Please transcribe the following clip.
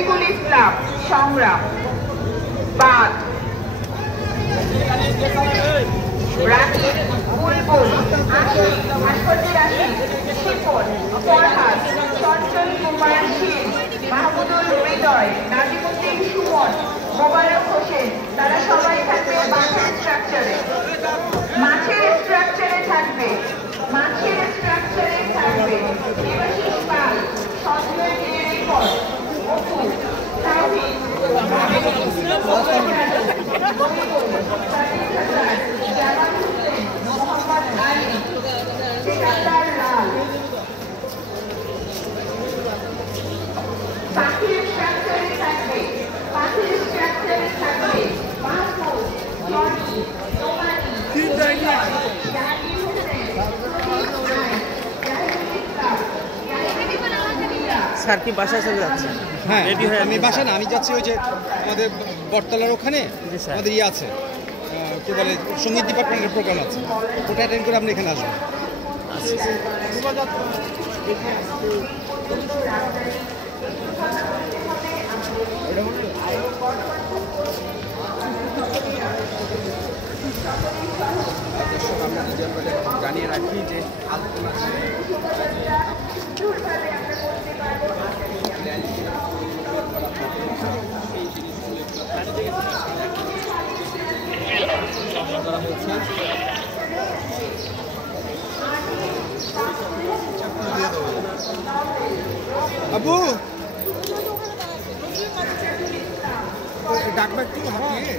রফিকুল ইসলাম সংগ্রাম, বাদ। রাকিব বুলবুল 80, 68, শিপন ফরহাদ, চঞ্চল কুমার শীল, মাহমুদুল হৃদয়, নাজিমুদ্দিন সুমন, মোবারক হোসেন, তারা সবাই থাকবে মাছের স্ট্রাকচারে। মাছের স্ট্রাকচারে থাকবে দেবাশিস পাল, সঞ্জয় রেকর্ড, অপু, তাওহীদ, জামাল হোসেন, মোহাম্মদ আলী, সিকান্দার লাল। পাখির স্ট্রাকচারে থাকবে মাহফুজ, জনি, নোমানি, জাহাঙ্গীর হোসেন, স্যার কি বাসায় চলে যাচ্ছে? হ্যাঁ, আমি বাসা না, আমি যাচ্ছি ওই যে আমাদের বটতলার ওখানে আমাদের ইয়ে আছে, কি বলে সঙ্গীত ডিপার্টমেন্টের প্রোগ্রাম আছে, ওটা অ্যাটেন্ড করে আপনি এখানে আসবেন। জানিয়ে রাখি যে আবু ডাকবা একটু হাঁপিয়ে